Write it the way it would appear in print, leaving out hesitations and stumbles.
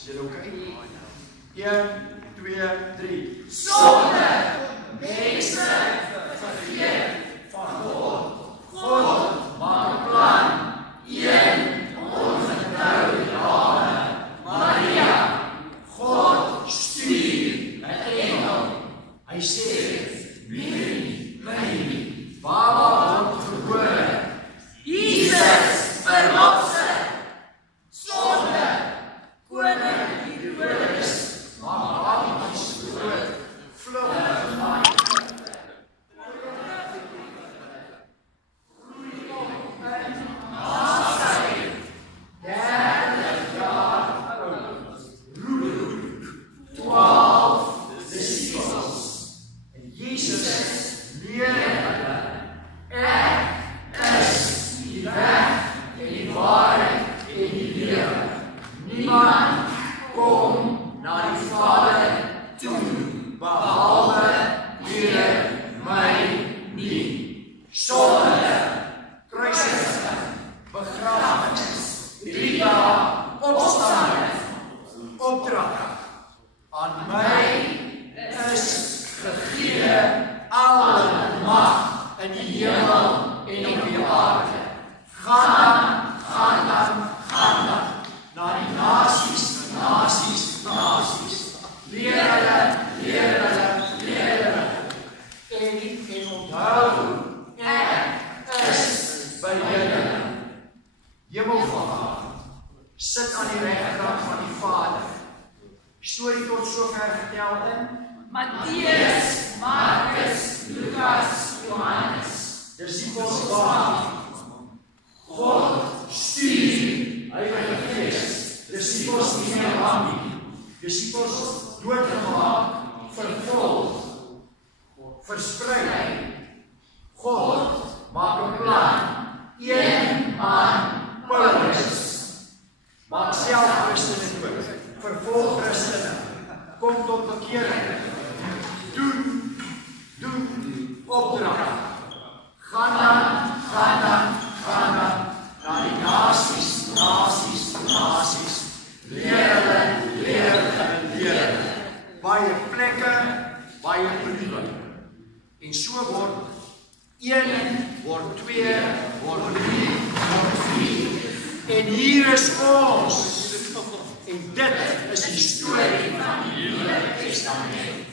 Is dit oké? 1, 2, 3. Sonde, mensen, vergeet van God. God maakt een plan. Een ongetrouwde dame, Maria. God stuurt een engel. Hij zegt, Mary, baby, waar wordt geboren? Jezus, verlosser. Sonde, koning Herodes, maak alles groot. Vlug van Nazareth, 30 jaar oud, roep 12 discipels. En Jezus leerde hulle, ek is die weg en die waarheid en die lewe. Niemand kom na die Vader toe, behalwe deur my nie. Sonde, kruisiging, begrafenis, 3 dae opstanding, opdrag. Aan my is gegee alle mag in die hemel en op die aarde. Gaan dan na die nasies. Leer hulle. En onthou, ek is by julle. Hemelvader, sit aan die regterkant van die Vader. Storie tot sover vertel in Matteus, Markus, Lukas, Johannes. Discipels waar. God stuur Heilige Gees. Discipels nie meer lang nie. Disciples doodgemaak, vervolg, versprei. God maak 'n plan. Een man, Paulus, maak self Christene dood. Vervolg Christene. Kom tot bekering. Doen opdrag. Gaan dan na die nasies. Leer. Baie plekke, baie briewe. En so word 1, word 2, word 3, word 4. En hier is ons. En dit is die storie van die Nuwe Testament.